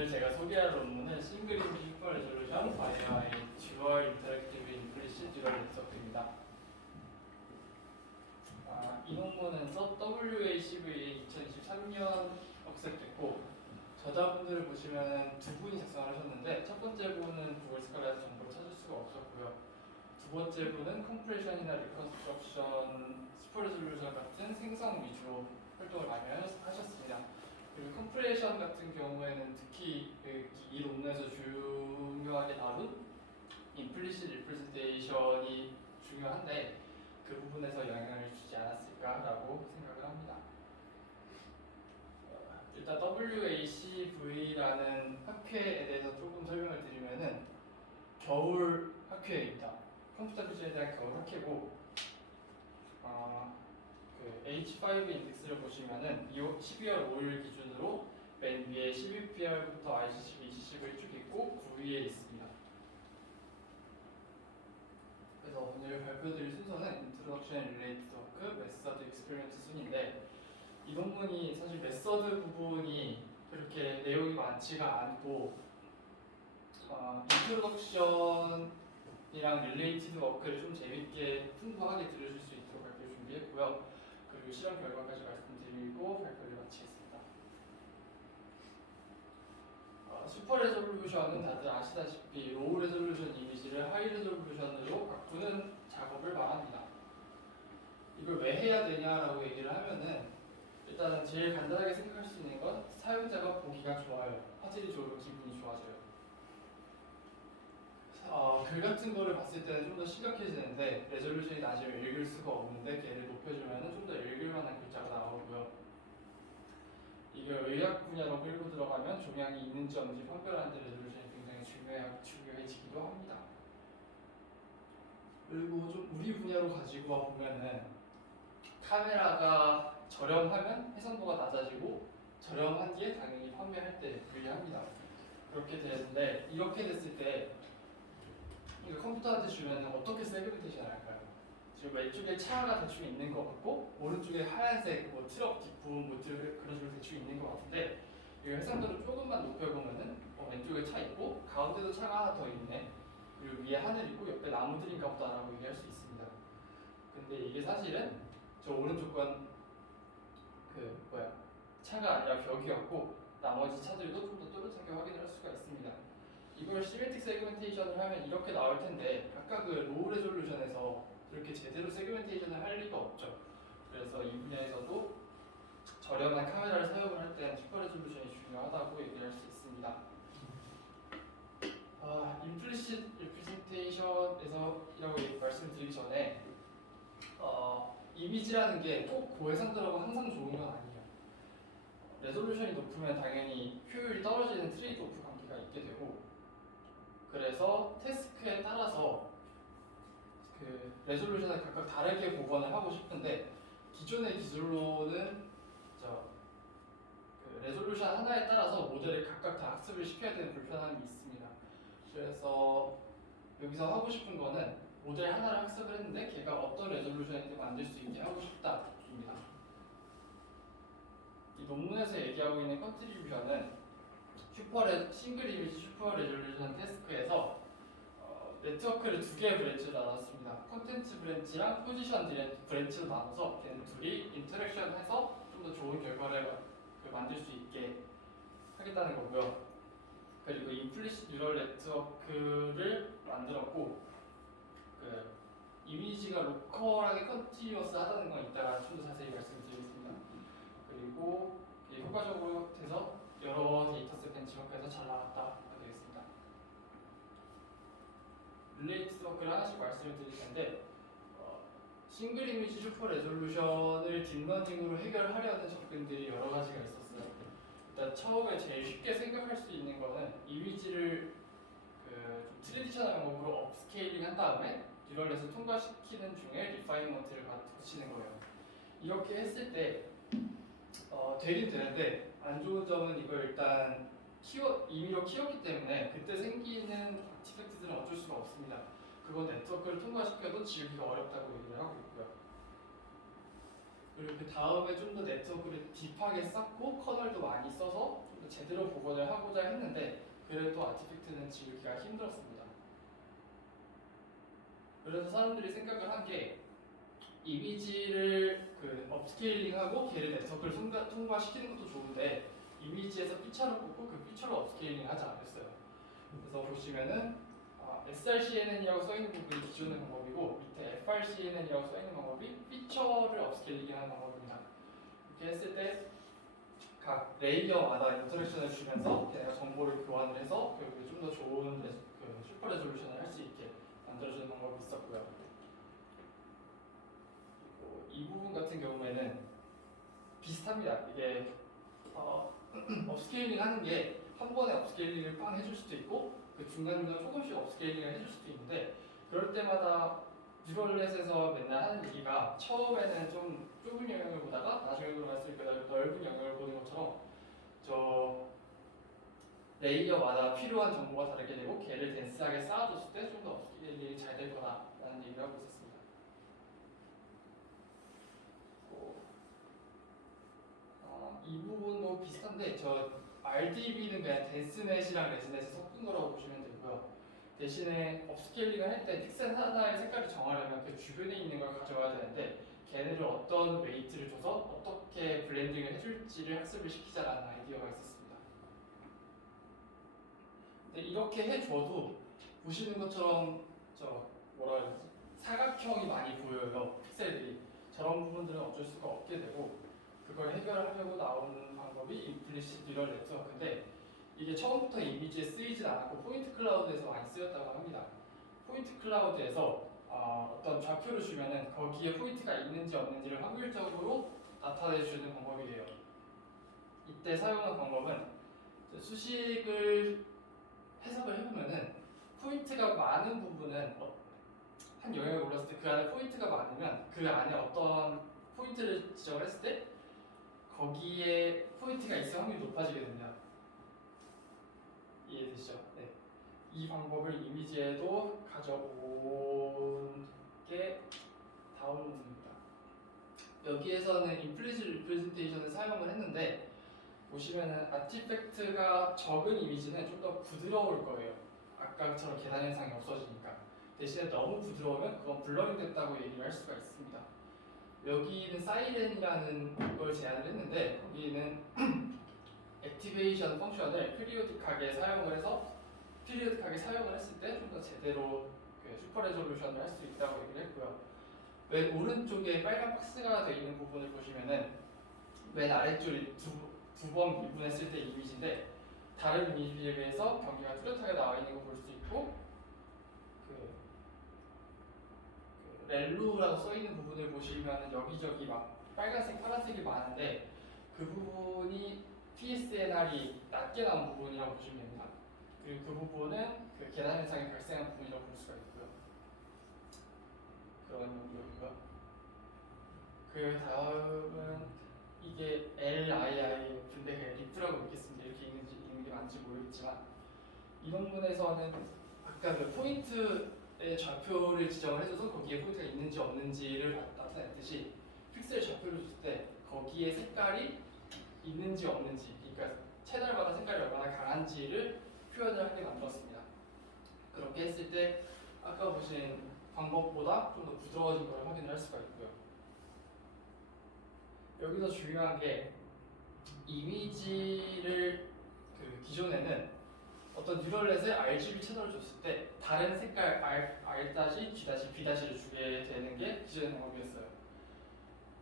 오늘 제가 소개할 논문은 싱글 이미지 슈퍼 레졸루션 바이아의 듀얼 인터랙티브 임플리시트 듀얼 네트워크입니다. 이 논문은 WACV에 2023년 업색됐고 저자분들을 보시면 두 분이 작성을 하셨는데 첫 번째 분은 구글 스칼라에서 정보를 찾을 수가 없었고요. 두 번째 분은 컴프레션이나 리컨스트럭션, 슈퍼 레졸루션 같은 생성 위주로 활동을 많이 하셨습니다. 그리고 컴프레션 같은 경우에는 특히 이 논문에서 중요하게 다룬 임플리시트 리프레젠테이션이 중요한데 그 부분에서 영향을 주지 않았을까라고 생각을 합니다. 일단 WACV라는 학회에 대해서 조금 설명을 드리면은 겨울 학회입니다. 컴퓨터 기술에 대한 겨울 학회고 그 H5 인덱스를 보시면은 12월 5일 기준으로 맨 위에 12PR부터 ICCV, ECCV 쭉 있고 9위에 있습니다. 그래서 오늘 발표드릴 순서는 Introduction Related Work, Method Experience 순인데 이 논문이 사실 메서드 부분이 그렇게 내용이 많지가 않고 인트로덕션이랑 릴레이티드 워크를 좀 재밌게 풍부하게 들으실 수 있도록 발표 준비했고요. 그리고 실험 결과까지 말씀드리고 발표를 마치겠습니다. 슈퍼 레졸루션은 다들 아시다시피 로우 레졸루션 이미지를 하이 레졸루션으로 바꾸는 작업을 말합니다. 이걸 왜 해야 되냐라고 얘기를 하면은 일단 제일 간단하게 생각할 수 있는 건 사용자가 보기가 좋아요. 화질이 좋으면 기분이 좋아져요. 글 같은 거를 봤을 때는 좀 더 심각해지는데 레졸루션이 낮으면 읽을 수가 없는데 걔를 높여주면 좀 더 읽을 만한 글자가 나오고요. 이게 의학 분야로 끌고 들어가면 종양이 있는지 없는지 판별하는 데 레졸루션이 굉장히 중요해지기도 합니다. 그리고 좀 우리 분야로 가지고 와 보면은 카메라가 저렴하면 해상도가 낮아지고 저렴한 뒤에 당연히 판매할 때 불리합니다. 그렇게 되는데 이렇게 됐을 때 이거 컴퓨터한테 주면 어떻게 세그멘테이션 할까요? 지금 왼쪽에 차가 대충 있는 것 같고 오른쪽에 하얀색 뭐 트럭 뒷부분 뭐 그런 식으로 대충 있는 것 같은데 이 해상도를 조금만 높여보면은 왼쪽에 차 있고 가운데도 차가 하나 더 있네 그리고 위에 하늘 있고 옆에 나무들인가 보다라고 얘기할 수 있습니다. 근데 이게 사실은 저 오른쪽 건 차가 아니라 벽이었고 나머지 차들도 좀 더 또렷하게 확인을 할 수가 있습니다. 이걸 시메틱 세그멘테이션을 하면 이렇게 나올 텐데 아까 그 로우 레졸루션에서 이렇게 제대로 세그멘테이션을 할 리가 없죠. 그래서 이 분야에서도 저렴한 카메라를 사용을 할 때는 슈퍼 레졸루션이 중요하다고 얘기할 수 있습니다. 임플리시트 리프레젠테이션에서 이라고 말씀드리기 전에 이미지라는 게 꼭 고해상도라고 항상 좋은 건 아니에요. 레졸루션이 높으면 당연히 효율이 떨어지는 트레이드 오프 관계가 있게 되고 그래서 태스크에 따라서 그 레졸루션을 각각 다르게 복원을 하고 싶은데 기존의 기술로는 그 레졸루션 하나에 따라서 모델을 각각 다 학습을 시켜야 되는 불편함이 있습니다. 그래서 여기서 하고 싶은 거는 모델 하나를 학습을 했는데 걔가 어떤 레졸루션인지 만들 수 있게 하고 싶다입니다. 이 논문에서 얘기하고 있는 컨트리뷰션은 싱글 이미지 슈퍼 레졸루션 태스크에서 네트워크를 두 개의 브랜치로 나눴습니다. 컨텐츠 브랜치랑 포지션 브랜치로 나눠서 걔는 둘이 인터랙션해서 좀 더 좋은 결과를 만들 수 있게 하겠다는 거고요. 그리고 임플리시트 뉴럴 네트워크를 만들었고 그 이미지가 로컬하게 컨티뉴어스 하다는 건 이따가 좀 더 자세히 말씀드리겠습니다. 그리고 효과적으로 돼서 여러 데이터셋 벤치마크에서 잘 나왔다 되겠습니다. 릴레이티드 워크를 하나씩 말씀을 드릴 텐데 싱글 이미지 슈퍼 레졸루션을 딥러닝으로 해결하려는 접근들이 여러 가지가 있었어요. 일단 처음에 제일 쉽게 생각할 수 있는 거는 이미지를 좀 트레디셔널 방법으로 업스케일링 한 다음에 뉴럴넷을 통과시키는 중에 리파이먼트를 붙이는 거예요. 이렇게 했을 때 되긴 되는데 안 좋은 점은 이걸 일단 임의로 키웠기 때문에 그때 생기는 아티팩트들은 어쩔 수가 없습니다. 그건 네트워크를 통과시켜도 지우기가 어렵다고 얘기를 하고 있고요. 그리고 그 다음에 좀 더 네트워크를 딥하게 쌓고 커널도 많이 써서 좀 더 제대로 복원을 하고자 했는데 그래도 아티팩트는 지우기가 힘들었습니다. 그래서 사람들이 생각을 한 게 이미지를 그 업스케일링하고 걔를 네트워크를 통과시키는 것도 좋은데 이미지에서 피처를 뽑고 그 피처를 업스케일링 하지 않았어요. 그래서 보시면은 srCNN이라고 써있는 부분이 기존의 방법이고 밑에 frCNN이라고 써있는 방법이 피처를 업스케일링 하는 방법입니다. 이렇게 했을 때 각 레이어마다 인터랙션을 주면서 걔네가 정보를 교환을 해서 결국에 좀 더 좋은 그 슈퍼 레졸루션을 할 수 있게 만들어주는 방법이 있었고요. 이 부분 같은 경우에는 비슷합니다. 이게 업스케일링 하는 게 한 번에 업스케일링을 빵 해줄 수도 있고 그 중간중간 조금씩 업스케일링을 해줄 수도 있는데 그럴 때마다 뉴럴넷에서 맨날 하는 얘기가 처음에는 좀 좁은 영역을 보다가 나중에 들어갔을 때 넓은 영역을 보는 것처럼 저 레이어마다 필요한 정보가 다르게 되고 걔를 덴스하게 쌓아줬을 때 좀 더 업스케일링이 잘 될 거다라는 얘기를 하고 있었습니다. 이 부분도 비슷한데 저 RDB는 그냥 덴스넷이랑 레즈넷을 섞은 거라고 보시면 되고요. 대신에 업스케일링을 할 때 픽셀 하나의 색깔을 정하려면 그 주변에 있는 걸 가져와야 되는데 걔네를 어떤 웨이트를 줘서 어떻게 블렌딩을 해줄지를 학습을 시키자라는 아이디어가 있었습니다. 근데 이렇게 해줘도 보시는 것처럼 저 뭐라 해야 되지? 사각형이 많이 보여요. 픽셀들이. 저런 부분들은 어쩔 수가 없게 되고 그걸 해결하려고 나오는 방법이 임플리시트 뉴럴 네트워크인데 이게 처음부터 이미지에 쓰이진 않았고 포인트 클라우드에서 많이 쓰였다고 합니다. 포인트 클라우드에서 어떤 좌표를 주면은 거기에 포인트가 있는지 없는지를 확률적으로 나타내주는 방법이에요. 이때 사용한 방법은 수식을 해석을 해보면은 포인트가 많은 부분은 한 영역에 올랐을 때 그 안에 포인트가 많으면 그 안에 어떤 포인트를 지정을 했을 때 거기에 포인트가 있을 확률이 높아지게 됩니다. 이해되시죠? 네. 이 방법을 이미지에도 가져온 게 다음 부분입니다. 여기에서는 임플리시트 리프레젠테이션을 사용을 했는데 보시면은 아티팩트가 적은 이미지는 좀 더 부드러울 거예요. 아까처럼 계단 현상이 없어지니까. 대신에 너무 부드러우면 그건 블러링 됐다고 얘기를 할 수가 있습니다. 여기는 사이렌이라는 걸 제안을 했는데 거기는 액티베이션 펑션을 피리오딕하게 사용을 해서 피리오딕하게 사용을 했을 때 좀 더 제대로 그 슈퍼 레졸루션을 할 수 있다고 얘기를 했고요. 맨 오른쪽에 빨간 박스가 되어 있는 부분을 보시면은 맨 아래줄이 두 번 미분했을 때 이미지인데 다른 이미지에 비해서 경계가 뚜렷하게 나와 있는 거 볼 수 있고 그 렐루라고 써 있는 부분을 보시면 여기저기 막 빨간색, 파란색이 많은데 그 부분이 PSNR이 낮게 나온 부분이라고 보시면 됩니다. 그리고 그 부분은 그 계단 현상이 발생한 부분이라고 볼 수가 있고요. 그런 용도고요. 그 다음은 이게 LIIF인데 리프라고 읽겠습니다. 이렇게 읽는 게 맞는지 모르겠지만 이 논문에서는 아까 그 포인트의 좌표를 지정을 해줘서 거기에 포인트가 있는지 없는지를 나타냈듯이 픽셀 좌표를 줄 때 거기에 색깔이 있는지 없는지 그러니까 채널마다 색깔이 얼마나 강한지를 표현을 하게 만들었습니다. 그렇게 했을 때 아까 보신 방법보다 좀 더 부드러워진 걸 확인을 할 수가 있고요. 여기서 중요한 게 이미지를 그 기존에는 어떤 뉴럴넷에 RGB 채널을 줬을 때 다른 색깔 R-G, B-B'를 주게 되는 게 기존의 방법이었어요.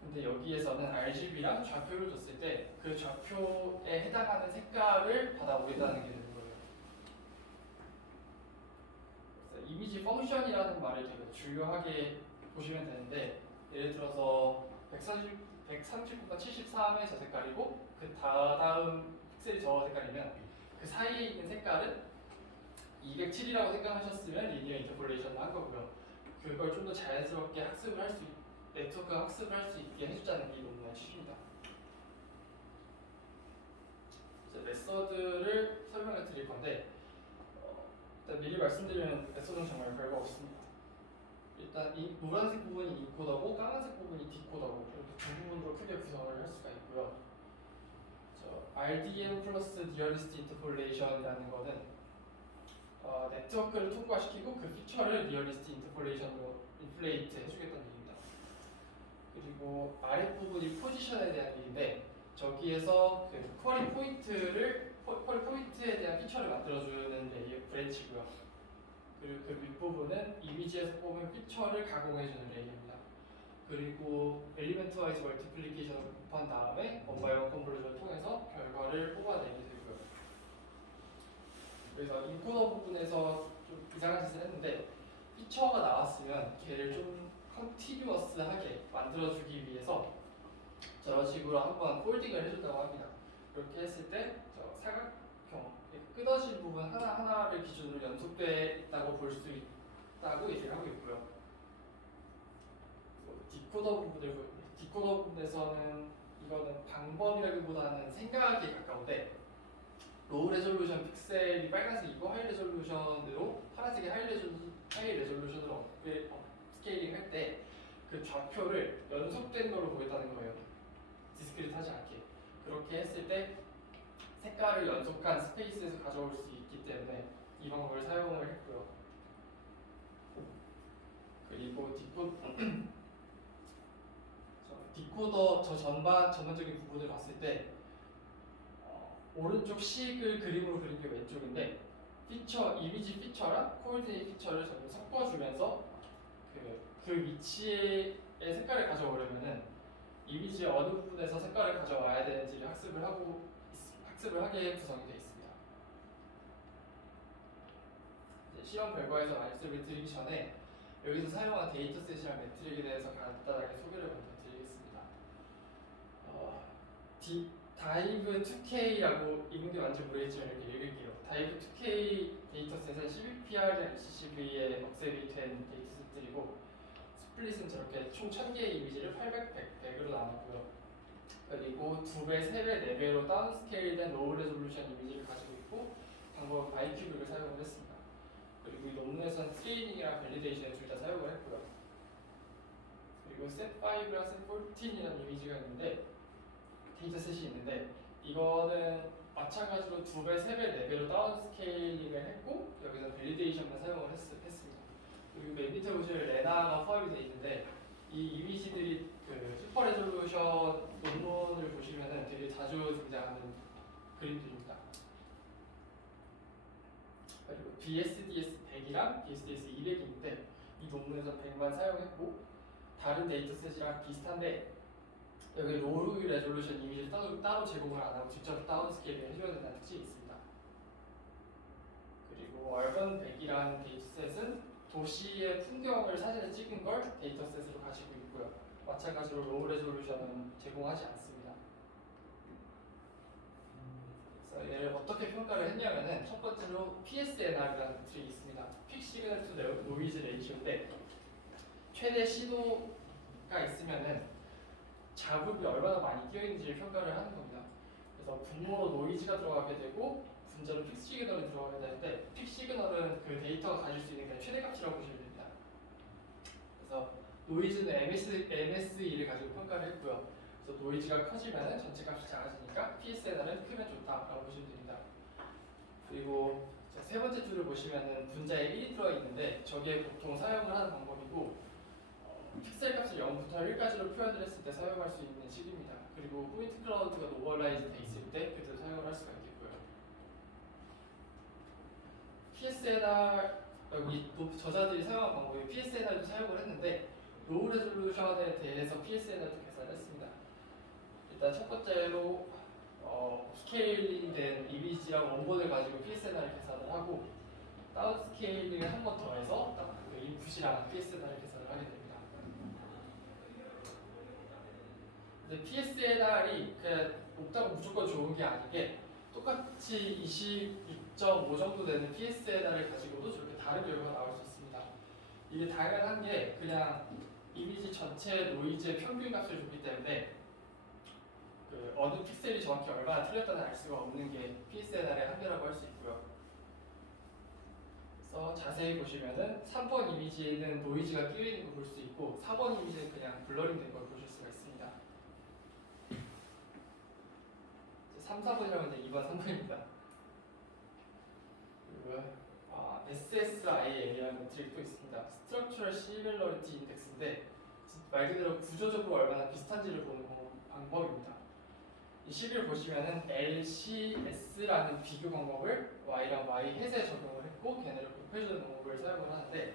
근데 여기에서는 RGB랑 좌표를 줬을 때 그 좌표에 해당하는 색깔을 받아오겠다는 게 되는 거예요. 그래서 이미지 펑션이라는 말을 되게 중요하게 보시면 되는데 예를 들어서 139과 73의 저 색깔이고 그 다음 픽셀이 저 색깔이면 그 사이에 있는 색깔은 207이라고 생각하셨으면 리니어 인터폴레이션을 한 거고요. 그걸 좀 더 자연스럽게 학습을 할 수 네트워크 학습을 할 수 있게 해주자는 게 이 논문의 취지입니다. 이제 메서드를 설명을 드릴 건데 일단 미리 말씀드리면 메서드는 정말 별거 없습니다. 일단 이 노란색 부분이 인코더고 까만색 부분이 디코더고 이렇게 두 부분으로 크게 구성을 할 수가 있고요. RDM 플러스 리얼리스트 인터폴레이션이라는 거는 네트워크를 통과시키고 그 피처를 리얼리스트 인터폴레이션으로 인플레이트 해주겠다는 얘기입니다. 그리고 아랫부분이 포지션에 대한 얘기인데 저기에서 그 쿼리 포인트에 대한 피처를 만들어주는 레이어 브랜치고요. 그리고 그 윗부분은 이미지에서 뽑은 피처를 가공해주는 레이어입니다. 그리고 엘리멘트 와이즈 멀티플리케이션을 곱한 다음에 원바이원 컨버전을 통해서 결과를 뽑아내게 되고요. 그래서 인코더 부분에서 좀 이상한 짓을 했는데 피처가 나왔으면 걔를 좀 컨티뉴어스하게 만들어주기 위해서 저런 식으로 한번 폴딩을 해준다고 합니다. 그렇게 했을 때 저 사각형 끄어진 부분 하나하나를 기준으로 연속돼 있다고 볼 수 있다고 얘기를 하고 있고요. 디코더 부분에서는 이거는 방법이라기보다는 생각에 가까운데 로우 레졸루션 픽셀이 빨간색이고 하이 레졸루션으로 파란색이 하이 레졸루션으로 스케일링 할 때 그 좌표를 연속된 걸로 보였다는 거예요. 디스크릿하지 않게. 그렇게 했을 때 색깔을 연속한 스페이스에서 가져올 수 있기 때문에 이 방법을 사용을 했고요. 그리고 디코더 전반적인 부분을 봤을 때 오른쪽 식을 그림으로 그린 게 왼쪽인데 이미지 피처랑 코디네이트 피처를 전부 섞어주면서 그 위치의 색깔을 가져오려면은 이미지의 어느 부분에서 색깔을 가져와야 되는지를 학습을 하게 구성이 되어 있습니다. 시험 결과에서 말씀을 드리기 전에 여기서 사용한 데이터셋이랑 매트릭에 대해서 간단하게 소개를 먼저 드리겠습니다. 다이브 2K라고 이분들이 뭔지 모르겠지만 이렇게 읽을게요. 다이브 2K 데이터셋은 12PR이랑 ECCV에 억셉이 된 데이터셋들이고 스플릿은 저렇게 총 1000개의 이미지를 800, 100으로 나눴고요. 그리고 2배, 3배, 4배로 다운스케일된 로우 레졸루션 이미지를 가지고 있고 방법은 바이큐브를 사용을 했습니다. 그리고 이 논문에서는 트레이닝이랑 밸리데이션을 둘 다 사용을 했고요. 그리고 셋5랑 셋14이라는 이미지가 있는데 데이터셋이 있는데 이거는 마찬가지로 2배, 3배, 4배로 다운스케일링을 했고 여기서 밸리데이션만 사용을 했습니다. 그리고 맨 밑에 보시면 레나가 포함이 되어 있는데 이 이미지들이 그 슈퍼 레졸루션 논문을 보시면은 되게 자주 등장하는 그림들입니다. 그리고 BSDS 100이랑 BSDS 200이 있는데 이 논문에서 100만 사용했고 다른 데이터셋이랑 비슷한데 여기 로우 레졸루션 이미지를 따로 제공을 안 하고 직접 다운스케일을 해줘야 된다는 특징이 있습니다. 그리고 얼번 100이라는 데이터셋은 도시의 풍경을 사진을 찍은 걸 데이터셋으로 가지고 있고요. 마찬가지로 로우 레졸루션은 제공하지 않습니다. 그래서 얘를 어떻게 평가를 했냐면은 첫 번째로 PSNR이라는 매트릭이 있습니다. 픽 시그널 투 노이즈 레이쇼인데 최대 시도가 있으면은 자극이 얼마나 많이 끼어있는지를 평가를 하는 겁니다. 그래서 분모로 노이즈가 들어가게 되고 분자로 픽 시그널이 들어가게 되는데 픽 시그널은 그 데이터가 가질 수 있는 그냥 최대값이라고 보시면 됩니다. 그래서 노이즈는 MSE를 가지고 평가를 했고요. 그래서 노이즈가 커지면 전체 값이 작아지니까 PSNR은 크면 좋다라고 보시면 됩니다. 그리고 세 번째 줄을 보시면은 분자에 1이 들어있는데 저게 보통 사용을 하는 방법이고 픽셀 값을 0부터 1까지로 표현을 했을 때 사용할 수 있는 식입니다. 그리고 포인트 클라우드가 노멀라이즈 돼 있을 때 그대로 사용을 할 수가 있겠고요. PSNR 여기 저자들이 사용한 방법이 PSNR도 사용을 했는데 로우 레졸루션에 대해서 PSNR도 계산했습니다. 일단 첫 번째로 스케일링된 이미지랑 원본을 가지고 PSNR을 계산을 하고 다운 스케일링을 한 번 더 해서 그 인풋이랑 PSNR을 계산을 하게 됩니다. 근데 PSNR이 그냥 높다고 무조건 좋은 게 아닌 게 똑같이 26.5 정도 되는 PSNR을 가지고도 저렇게 다른 결과가 나올 수 있습니다. 이게 다양한 게 그냥 이미지 전체 노이즈의 평균 값을 줬기 때문에 그 어느 픽셀이 정확히 얼마나 틀렸다는 알 수가 없는 게 PSNR의 한계라고 할 수 있고요. 그래서 자세히 보시면은 3번 이미지에는 노이즈가 끼어 있는 거 볼 수 있고 4번 이미지는 그냥 블러링 된 걸 보실 수가 있습니다. 3, 4번이라면 이제 2번, 3번입니다. 그리고 SSIM이라는 매트릭도 있습니다. Structural Similarity Index인데 말 그대로 구조적으로 얼마나 비슷한지를 보는 방법입니다. 이 시를 보시면은 LCS라는 비교 방법을 Y랑 Y 햇에 적용을 했고 걔네를 곱해주는 방법을 사용을 하는데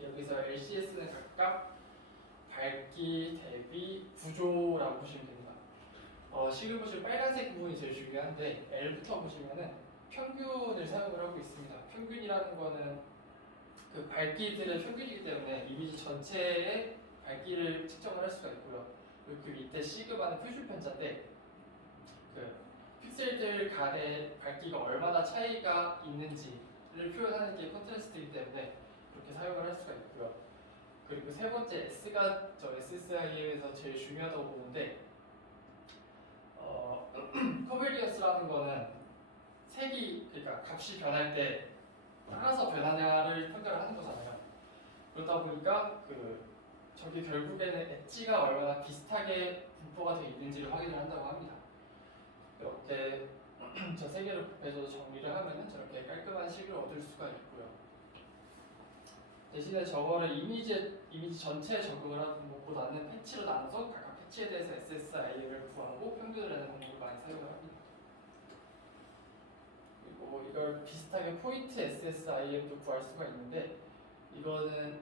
여기서 LCS는 각각 밝기, 대비, 구조라고 보시면 됩니다. 식을 보시면 빨간색 부분이 제일 중요한데 L부터 보시면은 평균을 사용을 하고 있습니다. 평균이라는 거는 그 밝기들의 평균이기 때문에 이미지 전체의 밝기를 측정을 할 수가 있고요. 그리고 그 밑에 시그마는 표준 편차인데 그 픽셀들 간의 밝기가 얼마나 차이가 있는지를 표현하는 게 컨트라스트이기 때문에 그렇게 사용을 할 수가 있고요. 그리고 세 번째 S가 저 SSI에서 제일 중요하다고 보는데 코베리언스라는 거는 색이 그러니까 값이 변할 때 따라서 변하냐를 평가를 하는 거잖아요. 그러다 보니까 저게 결국에는 엣지가 얼마나 비슷하게 분포가 되어 있는지를 확인을 한다고 합니다. 이렇게 저 세 개를 곱해서 정리를 하면은 저렇게 깔끔한 식을 얻을 수가 있고요. 대신에 저거를 이미지 전체에 적용을 하는 것보다는 패치로 나눠서 각각 패치에 대해서 SSI를 구하고 평균을 내는 방법을 많이 사용을 합니다. 그리고 이걸 비슷하게 포인트 SSIM도 구할 수가 있는데 이거는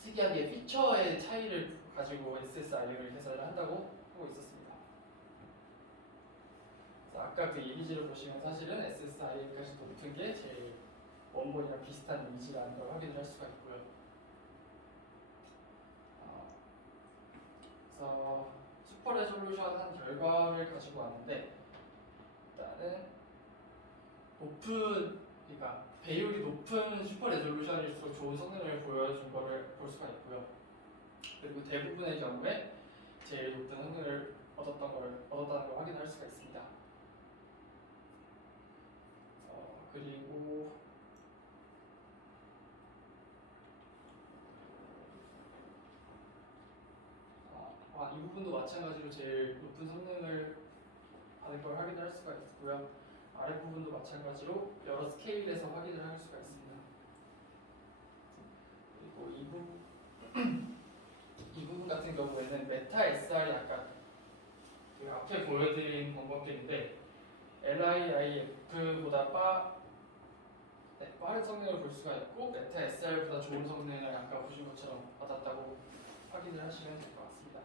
특이하게 피처의 차이를 가지고 SSIM을 계산을 한다고 하고 있었습니다. 그래서 아까 그 이미지를 보시면 사실은 SSIM까지 높은 게 제일 원본이랑 비슷한 이미지라는 걸 확인을 할 수가 있고요. 그래서 슈퍼 레졸루션 한 결과를 가지고 왔는데 일단은 그러니까 배율이 높은 슈퍼 레졸루션일수록 좋은 성능을 보여준 거를 볼 수가 있고요. 그리고 대부분의 경우에 제일 높은 성능을 얻었다는 걸 확인할 수가 있습니다. 그리고 이 부분도 마찬가지로 제일 높은 성능을 받은 걸 확인할 수가 있고요. 아랫부분도 마찬가지로 여러 스케일에서 확인을 할 수가 있습니다. 그리고 이 부분 같은 경우에는 메타 SR이 아까 그 앞에 보여드린 방법들인데 LIIF보다 빠른 성능을 볼 수가 있고 메타 SR보다 좋은 성능을 아까 보신 것처럼 받았다고 확인을 하시면 될 것 같습니다.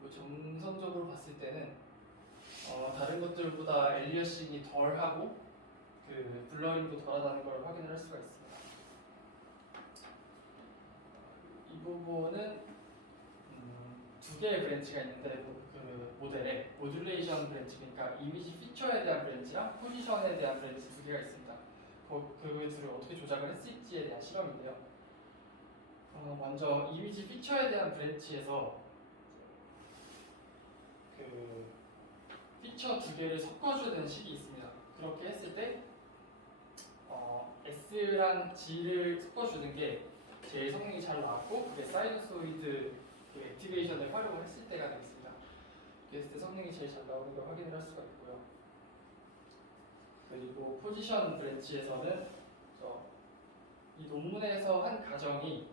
그리고 정성적으로 봤을 때는 다른 것들보다 엘리어싱이 덜하고 그 블러링도 덜하다는 걸 확인을 할 수가 있습니다. 이 부분은 두 개의 브랜치가 있는데 그 모델에 모듈레이션 브랜치, 그러니까 이미지 피처에 대한 브랜치랑 포지션에 대한 브랜치 두 개가 있습니다. 그 둘을 어떻게 조작을 했을지에 대한 실험인데요. 먼저 이미지 피처에 대한 브랜치에서 그 피처 두 개를 섞어줘야 되는 식이 있습니다. 그렇게 했을 때 S랑 G를 섞어주는 게 제일 성능이 잘 나왔고 그게 사이너소이드 액티베이션을 활용을 했을 때가 되겠습니다. 그랬을 때 성능이 제일 잘 나오는 걸 확인을 할 수가 있고요. 그리고 포지션 브랜치에서는 이 논문에서 한 가정이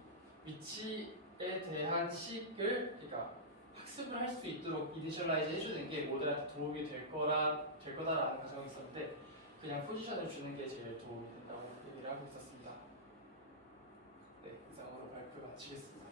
위치에 대한 식을 그러니까 학습을 할 수 있도록 이니셜라이즈 해주는 게 모델한테 도움이 될 거다라는 가정이 있었는데 그냥 포지션을 주는 게 제일 도움이 된다고 얘기를 하고 있었습니다. 네, 이상으로 발표 마치겠습니다.